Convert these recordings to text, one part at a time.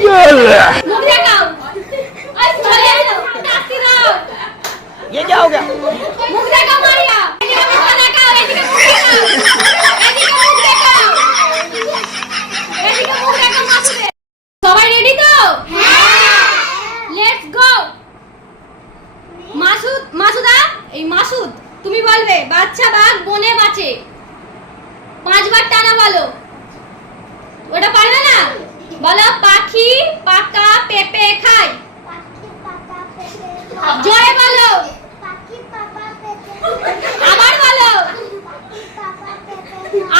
मुख देखाओ चले शास्ति दाओ ये क्या हो गया मुख देखाओ मारिया एदिके मुख देखाओ एदिके मुख देखाओ एदिके मुख देखाओ मासुदे সবাই রেডি তো হ্যাঁ লেটস গো মাসুদা এই মাসুদ তুমি বলবে বাচ্চা বাঘ বনে বাঁচে 5 বার টানা বলো ওটা পারবে না বলো পাখি পাকা পেঁপে খায় জোরে বলো আবার বলো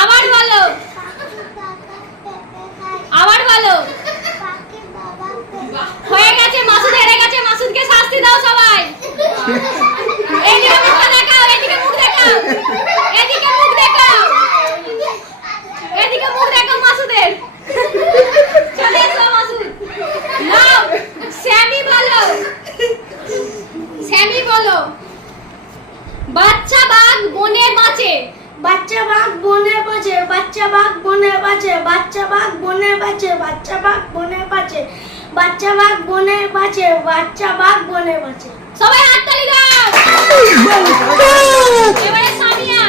আবার বলো আবার বলো হয়ে গেছে মাসুদ হেরে গেছে মাসুদকে শাস্তি দাও সবাই এদিকে মুখ দেখাও এদিকে মুখ দেখাও এদিকে মুখ দেখাও এদিকে মুখ দেখাও মাসুদের চলে এসো মাসুদ নাও স্যামি বলো বাচ্চা বাঘ বনে বাঁচে বাচ্চা বাঘ বনে বাঁচে বাচ্চা বাঘ বনে বাঁচে বাচ্চা বাঘ বনে বাঁচে বাচ্চা বাঘ বনে বাঁচে বাচ্চা বাঘ বনে বাঁচে বাচ্চা বাঘ বনে বাঁচে সবাই হাততালি দাও এবারে সামিয়া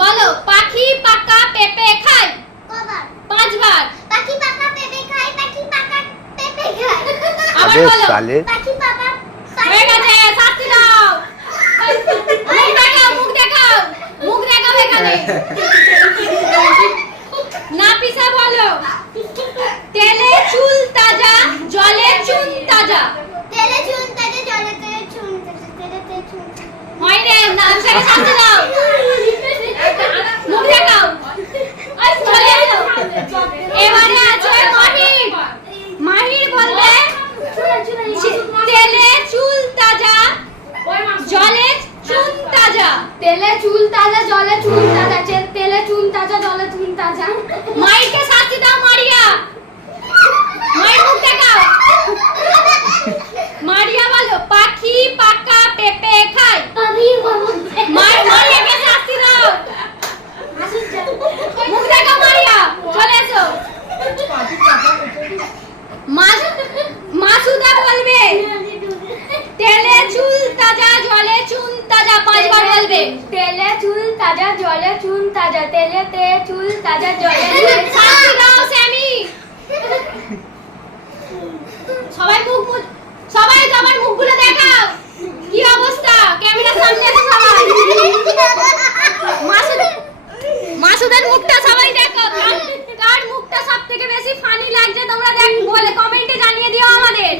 বলো পাখি পাকা পেঁপে খায় কবার 5 বার পাখি পাকা পেঁপে খায় পাখি পাকা পেঁপে খায় আবার বলো পাখি পাকা হয়ে গেছে শাস্তি দাও মুখ দেখাও এখানে না পিসা বলো তেলে চুল তাজা জলে চুন তাজা তেলে চুন তাজা জলেতে চুন তাজা তেলেতে চুন হয় রে না সেটা শাস্তি দাও মুখ দেখাও চলে এসো এবারে আছে মাহির বলবে তেলে চুল তাজা জলে চুন তাজা তেলে চুল তাজা জলে চুন তাজা তেলে চুন তাজা জলে চুন তাজা মাইকে শাস্তি দাও মারিয়া মাই মুখ দেখাও মারিয়া বলো পাখি পাকা পেঁপে খায় আমি বলবো মারিয়াকে শাস্তি দাও মুখ দেখাও মারিয়া চলে এসো মাসুদা বলবে তেলে চুল তাজা জলে চুন তাজা 5 বার বলবে তেলে চুল তাজা জলে চুন তাজা তেলেতে চুল তাজা জলে শাস্তি দাও স্যামি সবাই সবার মুখগুলো দেখাও কি অবস্থা ক্যামেরার সামনে এসে সবাই মাসুদের মুখটা সবাই দেখো কার মুখটা সবথেকে বেশি ফানি লাগছে তোমরা বলে কমেন্টে জানিয়ে দিও আমাদের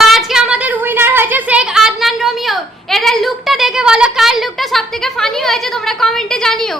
আজকে আমাদের উইনার হয়েছে শেখ আদনান রোমিও এদের লুকটা দেখে বলো কার লুকটা সবথেকে ফানি হয়েছে তোমরা কমেন্টে জানিও